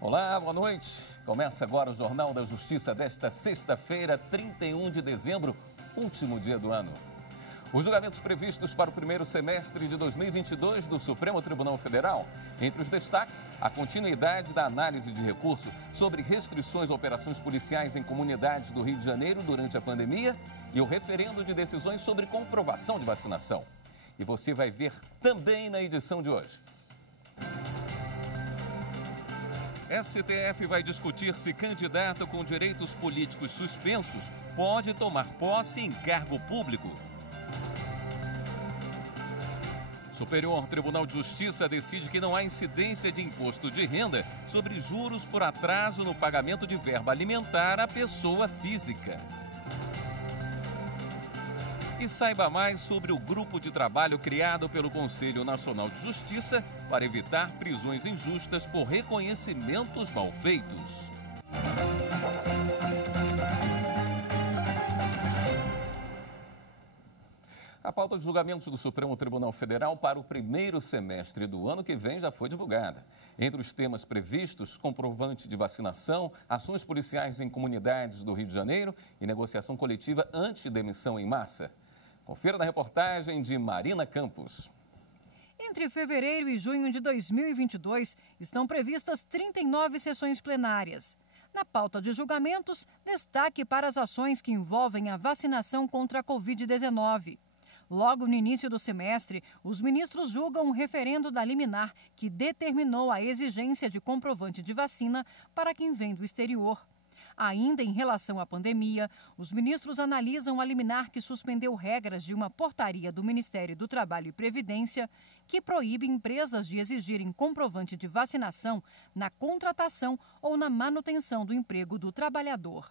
Olá, boa noite. Começa agora o Jornal da Justiça desta sexta-feira, 31 de dezembro, último dia do ano. Os julgamentos previstos para o primeiro semestre de 2022 do Supremo Tribunal Federal. Entre os destaques, a continuidade da análise de recurso sobre restrições a operações policiais em comunidades do Rio de Janeiro durante a pandemia e o referendo de decisões sobre comprovação de vacinação. E você vai ver também na edição de hoje. STF vai discutir se candidato com direitos políticos suspensos pode tomar posse em cargo público. Superior Tribunal de Justiça decide que não há incidência de imposto de renda sobre juros por atraso no pagamento de verba alimentar à pessoa física. E saiba mais sobre o grupo de trabalho criado pelo Conselho Nacional de Justiça para evitar prisões injustas por reconhecimentos mal feitos. A pauta de julgamentos do Supremo Tribunal Federal para o primeiro semestre do ano que vem já foi divulgada. Entre os temas previstos, comprovante de vacinação, ações policiais em comunidades do Rio de Janeiro e negociação coletiva anti-demissão em massa. Confira na reportagem de Marina Campos. Entre fevereiro e junho de 2022, estão previstas 39 sessões plenárias. Na pauta de julgamentos, destaque para as ações que envolvem a vacinação contra a Covid-19. Logo no início do semestre, os ministros julgam um referendo da liminar que determinou a exigência de comprovante de vacina para quem vem do exterior. Ainda em relação à pandemia, os ministros analisam a liminar que suspendeu regras de uma portaria do Ministério do Trabalho e Previdência que proíbe empresas de exigirem comprovante de vacinação na contratação ou na manutenção do emprego do trabalhador.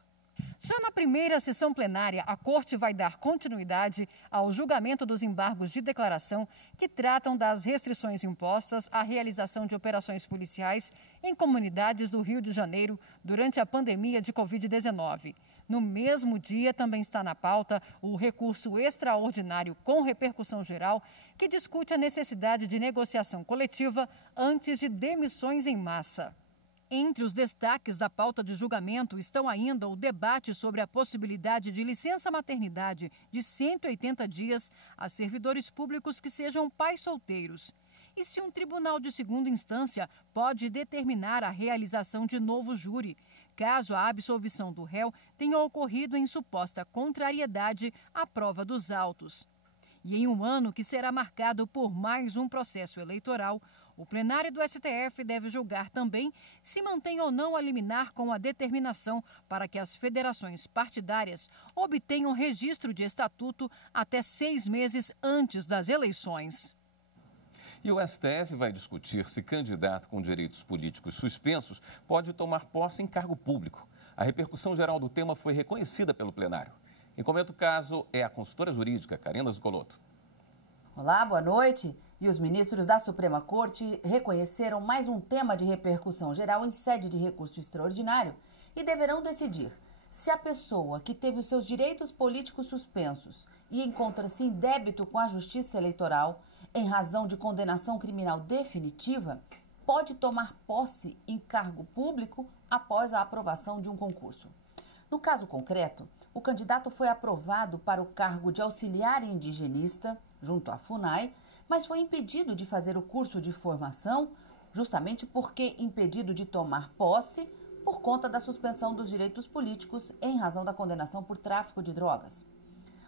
Já na primeira sessão plenária, a Corte vai dar continuidade ao julgamento dos embargos de declaração que tratam das restrições impostas à realização de operações policiais em comunidades do Rio de Janeiro durante a pandemia de Covid-19. No mesmo dia, também está na pauta o recurso extraordinário com repercussão geral, que discute a necessidade de negociação coletiva antes de demissões em massa. Entre os destaques da pauta de julgamento estão ainda o debate sobre a possibilidade de licença-maternidade de 180 dias a servidores públicos que sejam pais solteiros. E se um tribunal de segunda instância pode determinar a realização de novo júri, caso a absolvição do réu tenha ocorrido em suposta contrariedade à prova dos autos. E em um ano que será marcado por mais um processo eleitoral, o plenário do STF deve julgar também se mantém ou não a liminar com a determinação para que as federações partidárias obtenham registro de estatuto até 6 meses antes das eleições. E o STF vai discutir se candidato com direitos políticos suspensos pode tomar posse em cargo público. A repercussão geral do tema foi reconhecida pelo plenário. Quem comenta o caso é a consultora jurídica Karina Zucolotto. Olá, boa noite. E os ministros da Suprema Corte reconheceram mais um tema de repercussão geral em sede de recurso extraordinário e deverão decidir se a pessoa que teve os seus direitos políticos suspensos e encontra-se em débito com a Justiça Eleitoral em razão de condenação criminal definitiva pode tomar posse em cargo público após a aprovação de um concurso. No caso concreto, o candidato foi aprovado para o cargo de auxiliar indigenista junto à FUNAI, mas foi impedido de fazer o curso de formação, justamente porque impedido de tomar posse por conta da suspensão dos direitos políticos em razão da condenação por tráfico de drogas.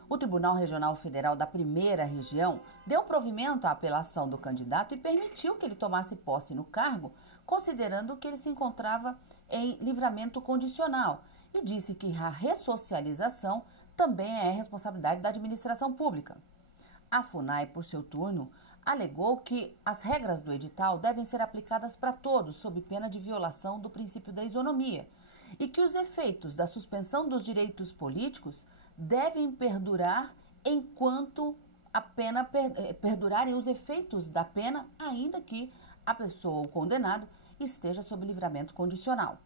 O Tribunal Regional Federal da Primeira Região deu provimento à apelação do candidato e permitiu que ele tomasse posse no cargo, considerando que ele se encontrava em livramento condicional e disse que a ressocialização também é responsabilidade da administração pública. A FUNAI, por seu turno, alegou que as regras do edital devem ser aplicadas para todos, sob pena de violação do princípio da isonomia, e que os efeitos da suspensão dos direitos políticos devem perdurar enquanto a pena perdurarem os efeitos da pena, ainda que a pessoa ou condenado esteja sob livramento condicional.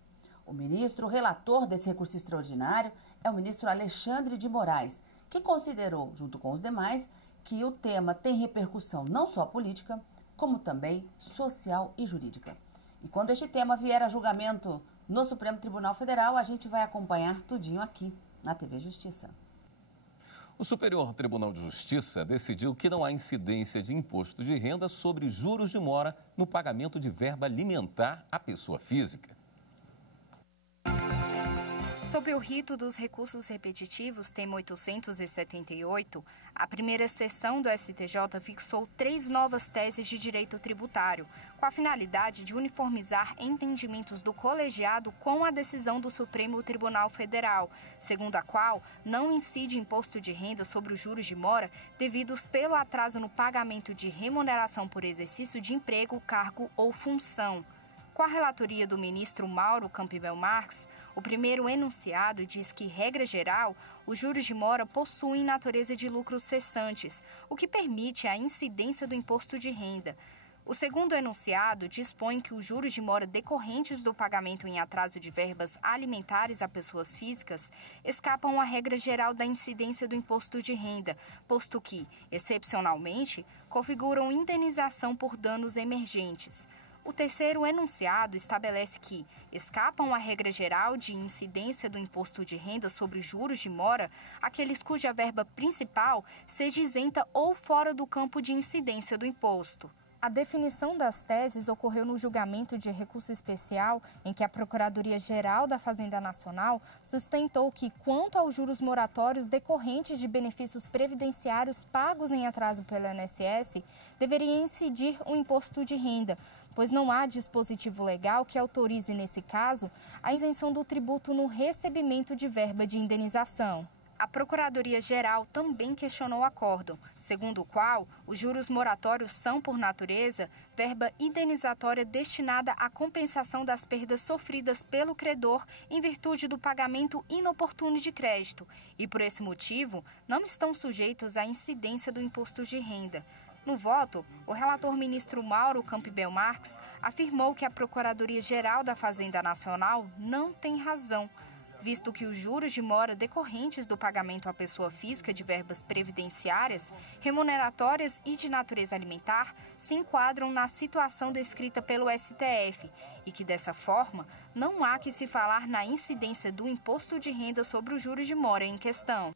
O ministro relator desse recurso extraordinário é é o ministro Alexandre de Moraes, que considerou, junto com os demais, que o tema tem repercussão não só política, como também social e jurídica. E quando este tema vier a julgamento no Supremo Tribunal Federal, a gente vai acompanhar tudinho aqui na TV Justiça. O Superior Tribunal de Justiça decidiu que não há incidência de imposto de renda sobre juros de mora no pagamento de verba alimentar à pessoa física. Sob o rito dos recursos repetitivos, tema 878, a primeira sessão do STJ fixou 3 novas teses de direito tributário, com a finalidade de uniformizar entendimentos do colegiado com a decisão do Supremo Tribunal Federal, segundo a qual não incide imposto de renda sobre os juros de mora devidos pelo atraso no pagamento de remuneração por exercício de emprego, cargo ou função. Com a relatoria do ministro Mauro Campbell Marques, o primeiro enunciado diz que, regra geral, os juros de mora possuem natureza de lucros cessantes, o que permite a incidência do imposto de renda. O segundo enunciado dispõe que os juros de mora decorrentes do pagamento em atraso de verbas alimentares a pessoas físicas escapam à regra geral da incidência do imposto de renda, posto que, excepcionalmente, configuram indenização por danos emergentes. O terceiro enunciado estabelece que escapam à regra geral de incidência do imposto de renda sobre juros de mora aqueles cuja verba principal seja isenta ou fora do campo de incidência do imposto. A definição das teses ocorreu no julgamento de recurso especial em que a Procuradoria-Geral da Fazenda Nacional sustentou que, quanto aos juros moratórios decorrentes de benefícios previdenciários pagos em atraso pelo INSS, deveria incidir o imposto de renda, pois não há dispositivo legal que autorize, nesse caso, a isenção do tributo no recebimento de verba de indenização. A Procuradoria-Geral também questionou o acórdão, segundo o qual os juros moratórios são, por natureza, verba indenizatória destinada à compensação das perdas sofridas pelo credor em virtude do pagamento inoportuno de crédito e, por esse motivo, não estão sujeitos à incidência do imposto de renda. No voto, o relator ministro Mauro Campbell Marques afirmou que a Procuradoria-Geral da Fazenda Nacional não tem razão, visto que os juros de mora decorrentes do pagamento à pessoa física de verbas previdenciárias, remuneratórias e de natureza alimentar se enquadram na situação descrita pelo STF e que, dessa forma, não há que se falar na incidência do imposto de renda sobre os juros de mora em questão.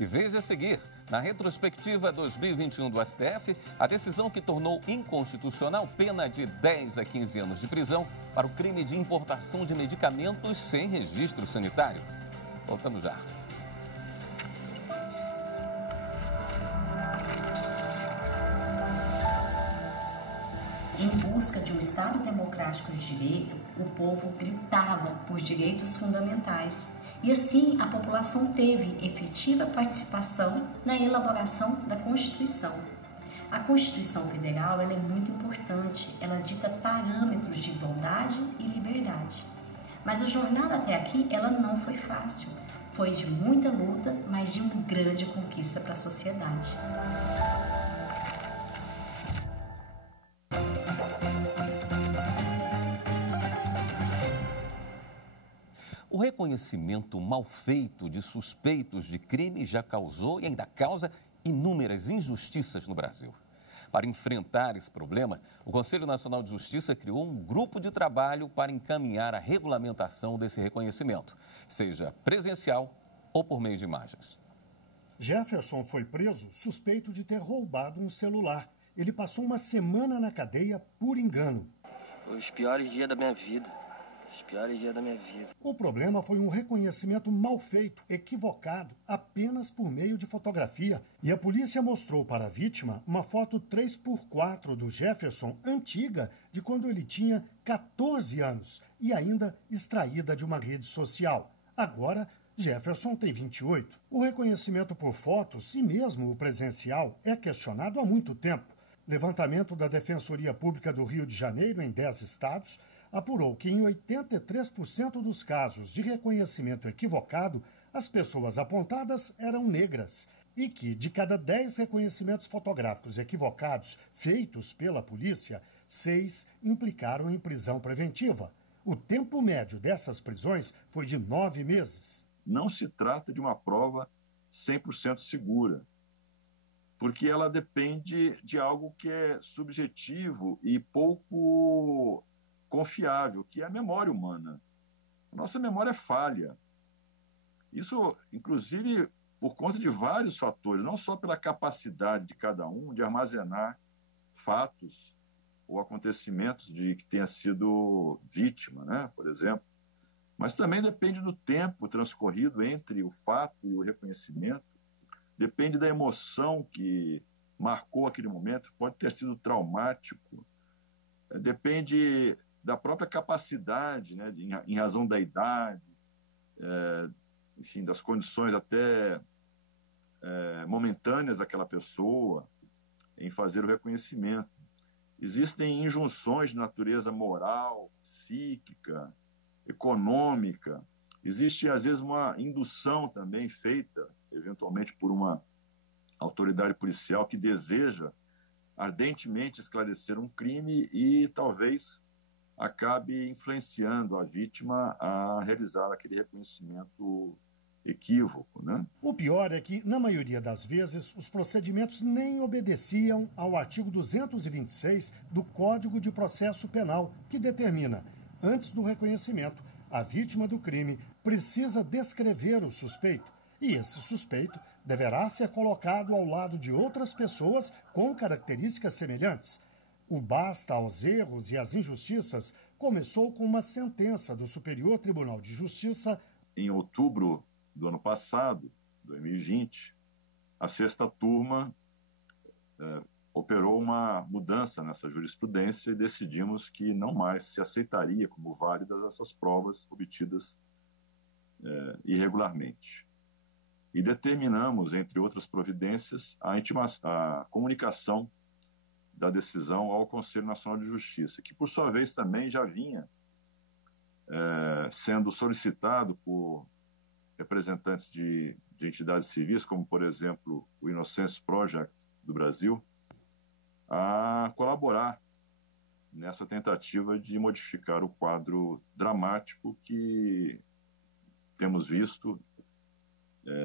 E veja a seguir, na retrospectiva 2021 do STF, a decisão que tornou inconstitucional pena de 10 a 15 anos de prisão para o crime de importação de medicamentos sem registro sanitário. Voltamos já. Em busca de um Estado democrático de direito, o povo gritava por direitos fundamentais. E assim, a população teve efetiva participação na elaboração da Constituição. A Constituição Federal ela é muito importante, ela dita parâmetros de igualdade e liberdade. Mas a jornada até aqui ela não foi fácil. Foi de muita luta, mas de uma grande conquista para a sociedade. O reconhecimento mal feito de suspeitos de crime já causou e ainda causa inúmeras injustiças no Brasil. Para enfrentar esse problema, o Conselho Nacional de Justiça criou um grupo de trabalho para encaminhar a regulamentação desse reconhecimento, seja presencial ou por meio de imagens. Jefferson foi preso suspeito de ter roubado um celular. Ele passou uma semana na cadeia por engano. Foi os piores dias da minha vida. Os piores dias da minha vida. O problema foi um reconhecimento mal feito, equivocado, apenas por meio de fotografia. E a polícia mostrou para a vítima uma foto 3x4 do Jefferson, antiga, de quando ele tinha 14 anos e ainda extraída de uma rede social. Agora, Jefferson tem 28. O reconhecimento por fotos, e mesmo o presencial, é questionado há muito tempo. Levantamento da Defensoria Pública do Rio de Janeiro, em 10 estados, apurou que em 83% dos casos de reconhecimento equivocado, as pessoas apontadas eram negras e que, de cada 10 reconhecimentos fotográficos equivocados feitos pela polícia, 6 implicaram em prisão preventiva. O tempo médio dessas prisões foi de 9 meses. não se trata de uma prova 100% segura, porque ela depende de algo que é subjetivo e pouco confiável, que é a memória humana. A nossa memória é falha. Isso, inclusive, por conta de vários fatores, não só pela capacidade de cada um de armazenar fatos ou acontecimentos de que tenha sido vítima, né, por exemplo, mas também depende do tempo transcorrido entre o fato e o reconhecimento, depende da emoção que marcou aquele momento, pode ter sido traumático, depende da própria capacidade, né, em razão da idade, enfim, das condições até momentâneas daquela pessoa em fazer o reconhecimento. Existem injunções de natureza moral, psíquica, econômica. Existe, às vezes, uma indução também feita, eventualmente, por uma autoridade policial que deseja ardentemente esclarecer um crime e talvez acabe influenciando a vítima a realizar aquele reconhecimento equívoco, né? O pior é que, na maioria das vezes, os procedimentos nem obedeciam ao artigo 226 do Código de Processo Penal, que determina, antes do reconhecimento, a vítima do crime precisa descrever o suspeito, e esse suspeito deverá ser colocado ao lado de outras pessoas com características semelhantes. O basta aos erros e às injustiças começou com uma sentença do Superior Tribunal de Justiça. Em outubro do ano passado, 2020, a sexta turma operou uma mudança nessa jurisprudência e decidimos que não mais se aceitaria como válidas essas provas obtidas irregularmente. E determinamos, entre outras providências, a comunicação da decisão ao Conselho Nacional de Justiça, que, por sua vez, também já vinha sendo solicitado por representantes de entidades civis, como, por exemplo, o Innocence Project do Brasil, a colaborar nessa tentativa de modificar o quadro dramático que temos visto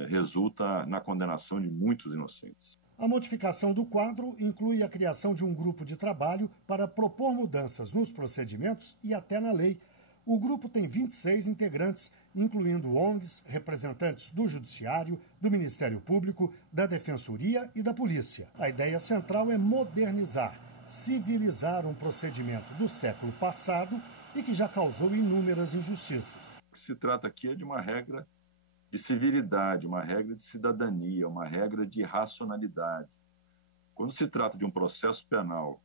resulta na condenação de muitos inocentes. A modificação do quadro inclui a criação de um grupo de trabalho para propor mudanças nos procedimentos e até na lei. O grupo tem 26 integrantes, incluindo ONGs, representantes do Judiciário, do Ministério Público, da Defensoria e da Polícia. A ideia central é modernizar, civilizar um procedimento do século passado e que já causou inúmeras injustiças. O que se trata aqui é de uma regra de civilidade, uma regra de cidadania, uma regra de racionalidade. Quando se trata de um processo penal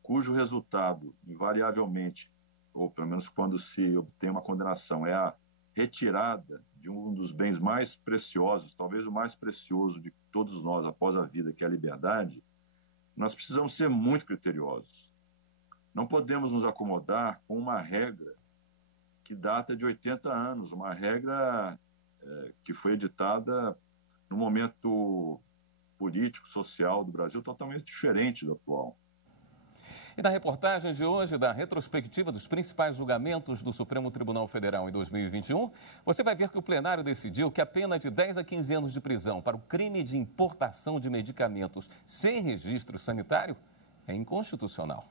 cujo resultado, invariavelmente, ou pelo menos quando se obtém uma condenação, é a retirada de um dos bens mais preciosos, talvez o mais precioso de todos nós após a vida, que é a liberdade, nós precisamos ser muito criteriosos. Não podemos nos acomodar com uma regra que data de 80 anos, uma regra que foi editada num momento político, social do Brasil totalmente diferente do atual. E na reportagem de hoje, da retrospectiva dos principais julgamentos do Supremo Tribunal Federal em 2021, você vai ver que o plenário decidiu que a pena de 10 a 15 anos de prisão para o crime de importação de medicamentos sem registro sanitário é inconstitucional.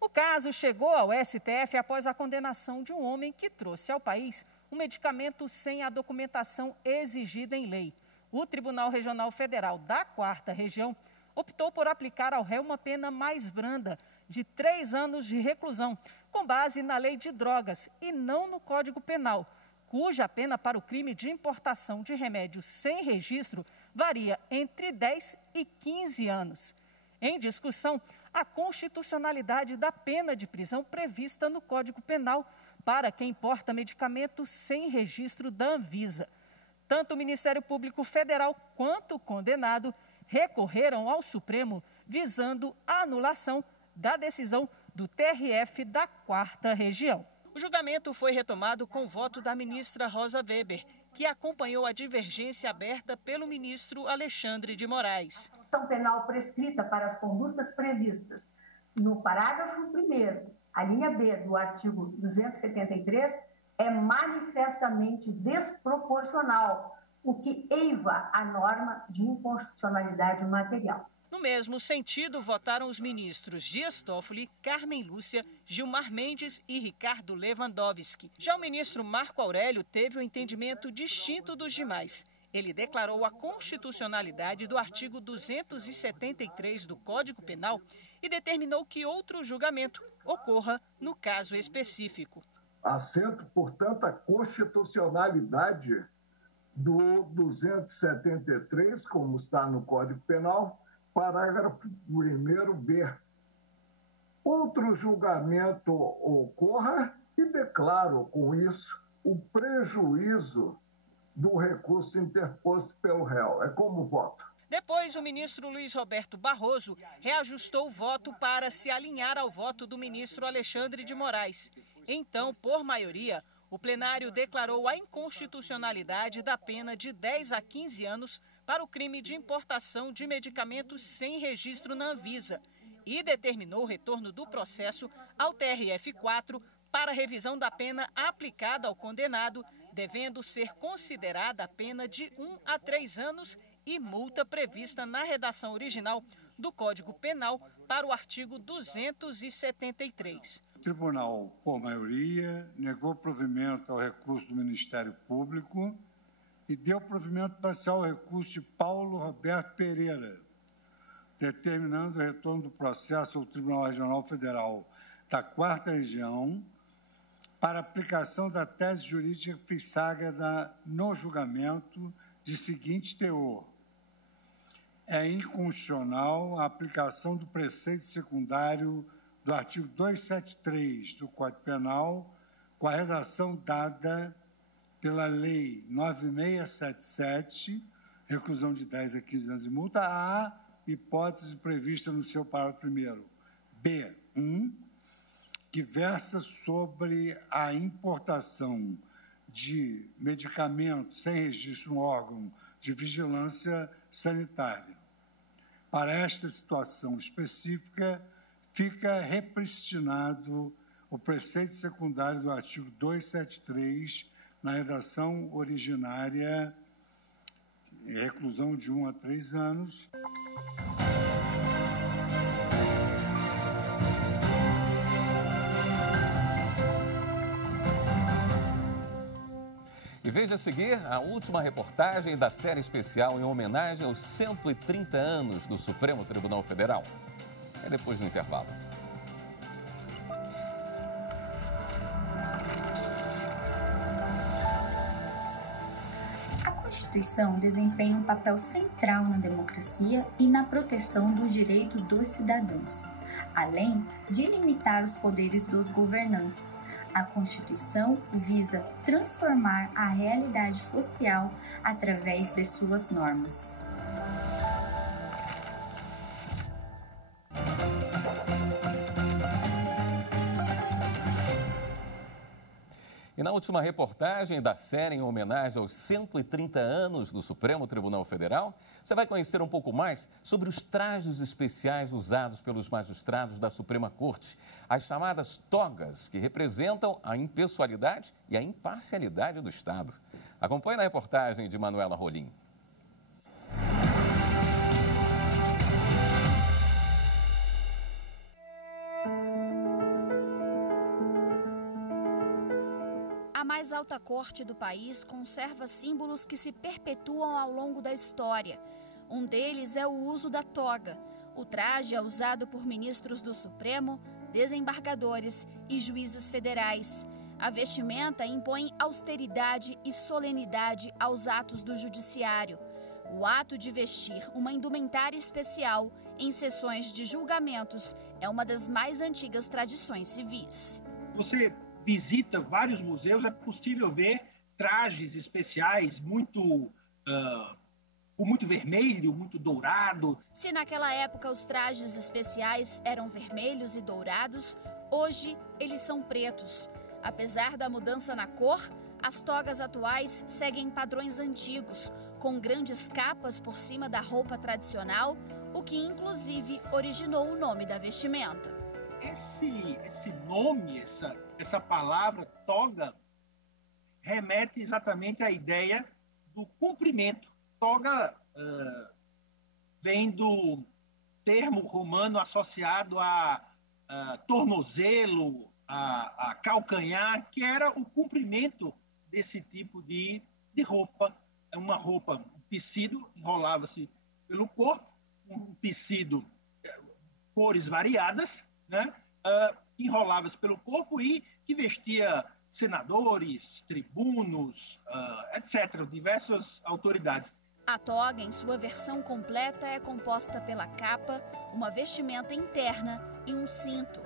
O caso chegou ao STF após a condenação de um homem que trouxe ao país um medicamento sem a documentação exigida em lei. O Tribunal Regional Federal da 4ª Região optou por aplicar ao réu uma pena mais branda, de 3 anos de reclusão, com base na Lei de Drogas e não no Código Penal, cuja pena para o crime de importação de remédios sem registro varia entre 10 e 15 anos. Em discussão, a constitucionalidade da pena de prisão prevista no Código Penal para quem importa medicamento sem registro da Anvisa. Tanto o Ministério Público Federal quanto o condenado recorreram ao Supremo visando a anulação da decisão do TRF da 4ª Região. O julgamento foi retomado com o voto da ministra Rosa Weber, que acompanhou a divergência aberta pelo ministro Alexandre de Moraes. A ação penal prescrita para as condutas previstas no parágrafo 1º, a linha B do artigo 273, é manifestamente desproporcional, o que eiva a norma de inconstitucionalidade material. No mesmo sentido, votaram os ministros Dias Toffoli, Carmen Lúcia, Gilmar Mendes e Ricardo Lewandowski. Já o ministro Marco Aurélio teve um entendimento distinto dos demais. Ele declarou a constitucionalidade do artigo 273 do Código Penal e determinou que outro julgamento ocorra no caso específico. Assento, portanto, a constitucionalidade do 273, como está no Código Penal, parágrafo 1º-B. Outro julgamento ocorra e declaro com isso o prejuízo do recurso interposto pelo réu. É como voto. Depois, o ministro Luiz Roberto Barroso reajustou o voto para se alinhar ao voto do ministro Alexandre de Moraes. Então, por maioria, o plenário declarou a inconstitucionalidade da pena de 10 a 15 anos para o crime de importação de medicamentos sem registro na Anvisa e determinou o retorno do processo ao TRF4 para revisão da pena aplicada ao condenado, devendo ser considerada a pena de 1 a 3 anos e multa prevista na redação original do Código Penal para o artigo 273. O tribunal, por maioria, negou provimento ao recurso do Ministério Público e deu provimento parcial ao recurso de Paulo Roberto Pereira, determinando o retorno do processo ao Tribunal Regional Federal da 4ª Região para aplicação da tese jurídica fixada no julgamento de seguinte teor: é inconstitucional a aplicação do preceito secundário do artigo 273 do Código Penal com a redação dada pela Lei 9677, reclusão de 10 a 15 anos de multa, a hipótese prevista no seu parágrafo 1º, B1, que versa sobre a importação de medicamentos sem registro no órgão de vigilância sanitária. Para esta situação específica, fica repristinado o preceito secundário do artigo 273 na redação originária, reclusão de 1 a 3 anos. E veja a seguir a última reportagem da série especial em homenagem aos 130 anos do Supremo Tribunal Federal. É depois do intervalo. A Constituição desempenha um papel central na democracia e na proteção dos direitos dos cidadãos, além de limitar os poderes dos governantes. A Constituição visa transformar a realidade social através de suas normas. E na última reportagem da série em homenagem aos 130 anos do Supremo Tribunal Federal, você vai conhecer um pouco mais sobre os trajes especiais usados pelos magistrados da Suprema Corte, as chamadas togas, que representam a impessoalidade e a imparcialidade do Estado. Acompanhe na reportagem de Manuela Rolim. A mais alta corte do país conserva símbolos que se perpetuam ao longo da história. Um deles é o uso da toga. O traje é usado por ministros do Supremo, desembargadores e juízes federais. A vestimenta impõe austeridade e solenidade aos atos do judiciário. O ato de vestir uma indumentária especial em sessões de julgamentos é uma das mais antigas tradições civis. Você visita vários museus, é possível ver trajes especiais com muito vermelho, muito dourado. Se naquela época os trajes especiais eram vermelhos e dourados, hoje eles são pretos. Apesar da mudança na cor, As togas atuais seguem padrões antigos, com grandes capas por cima da roupa tradicional, o que inclusive originou o nome da vestimenta. Esse nome, essa palavra toga, remete exatamente à ideia do comprimento. Toga vem do termo romano associado a tornozelo, a calcanhar, que era o comprimento desse tipo de roupa. É uma roupa, um tecido, enrolava-se pelo corpo, um tecido, cores variadas, né? Enrolava-se pelo corpo e que vestia senadores, tribunos, etc., diversas autoridades. A toga, em sua versão completa, é composta pela capa, uma vestimenta interna e um cinto.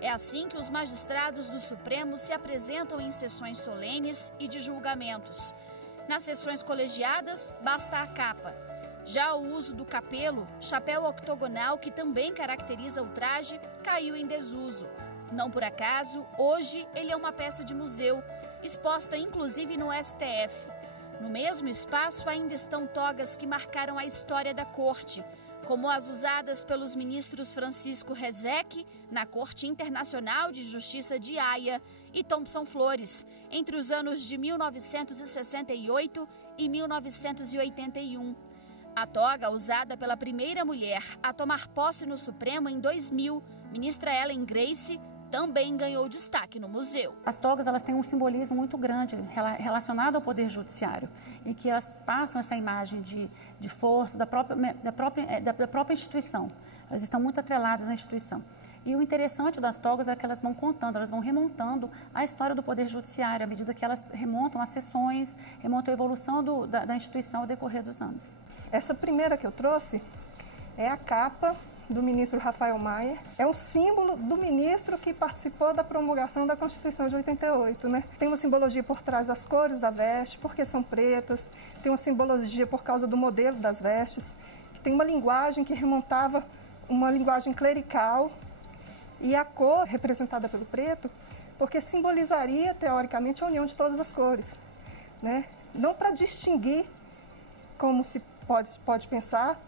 É assim que os magistrados do Supremo se apresentam em sessões solenes e de julgamentos. Nas sessões colegiadas, basta a capa. Já o uso do capelo, chapéu octogonal que também caracteriza o traje, caiu em desuso. Não por acaso, hoje ele é uma peça de museu, exposta inclusive no STF. No mesmo espaço ainda estão togas que marcaram a história da corte, como as usadas pelos ministros Francisco Rezec na Corte Internacional de Justiça de Haia e Thomson Flores, entre os anos de 1968 e 1981. A toga, usada pela primeira mulher a tomar posse no Supremo em 2000, ministra Ellen Grace, também ganhou destaque no museu. As togas, elas têm um simbolismo muito grande relacionado ao Poder Judiciário, em que elas passam essa imagem de força da própria instituição. Elas estão muito atreladas à instituição. E o interessante das togas é que elas vão contando, elas vão remontando a história do Poder Judiciário, à medida que elas remontam as sessões, remontam a evolução da instituição ao decorrer dos anos. Essa primeira que eu trouxe é a capa do ministro Rafael Maia. É um símbolo do ministro que participou da promulgação da Constituição de 88, né? Tem uma simbologia por trás das cores da veste, porque são pretas. Tem uma simbologia por causa do modelo das vestes. Tem uma linguagem que remontava uma linguagem clerical. E a cor representada pelo preto, porque simbolizaria, teoricamente, a união de todas as cores, né? Não para distinguir, como se pode pensar,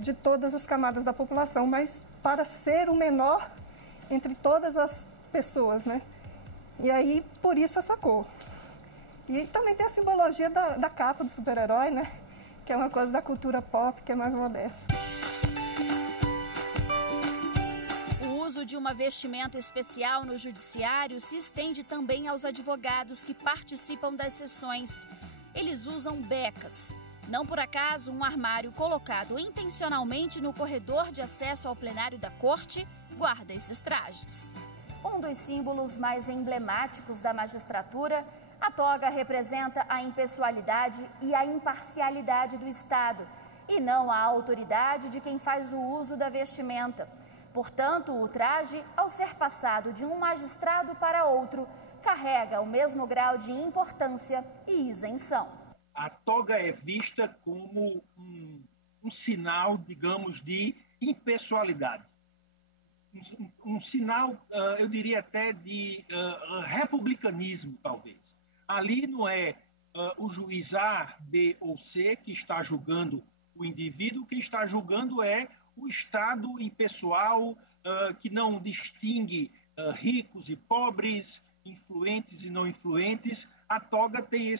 de todas as camadas da população, mas para ser o menor entre todas as pessoas, né? E aí, por isso essa cor. E também tem a simbologia da capa do super-herói, né? Que é uma coisa da cultura pop, que é mais moderna. O uso de uma vestimenta especial no judiciário se estende também aos advogados que participam das sessões. Eles usam becas. Não por acaso, um armário colocado intencionalmente no corredor de acesso ao plenário da corte guarda esses trajes. Um dos símbolos mais emblemáticos da magistratura, a toga representa a impessoalidade e a imparcialidade do Estado, e não a autoridade de quem faz o uso da vestimenta. Portanto, o traje, ao ser passado de um magistrado para outro, carrega o mesmo grau de importância e isenção. A toga é vista como um sinal, digamos, de impessoalidade. Um sinal, eu diria até, de republicanismo, talvez. Ali não é o juiz A, B ou C que está julgando o indivíduo, quem está julgando é o Estado impessoal, que não distingue ricos e pobres, influentes e não influentes. A toga tem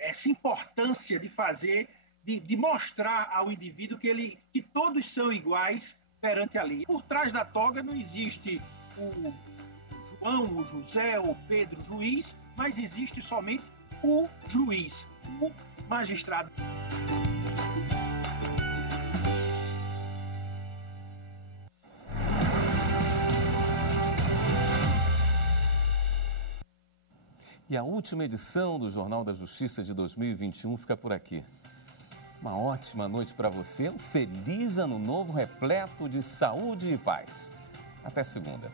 essa importância de fazer, de mostrar ao indivíduo que todos são iguais perante a lei. Por trás da toga não existe o João, o José, o Pedro, juiz, mas existe somente o juiz, o magistrado. E a última edição do Jornal da Justiça de 2021 fica por aqui. Uma ótima noite para você, um feliz ano novo repleto de saúde e paz. Até segunda.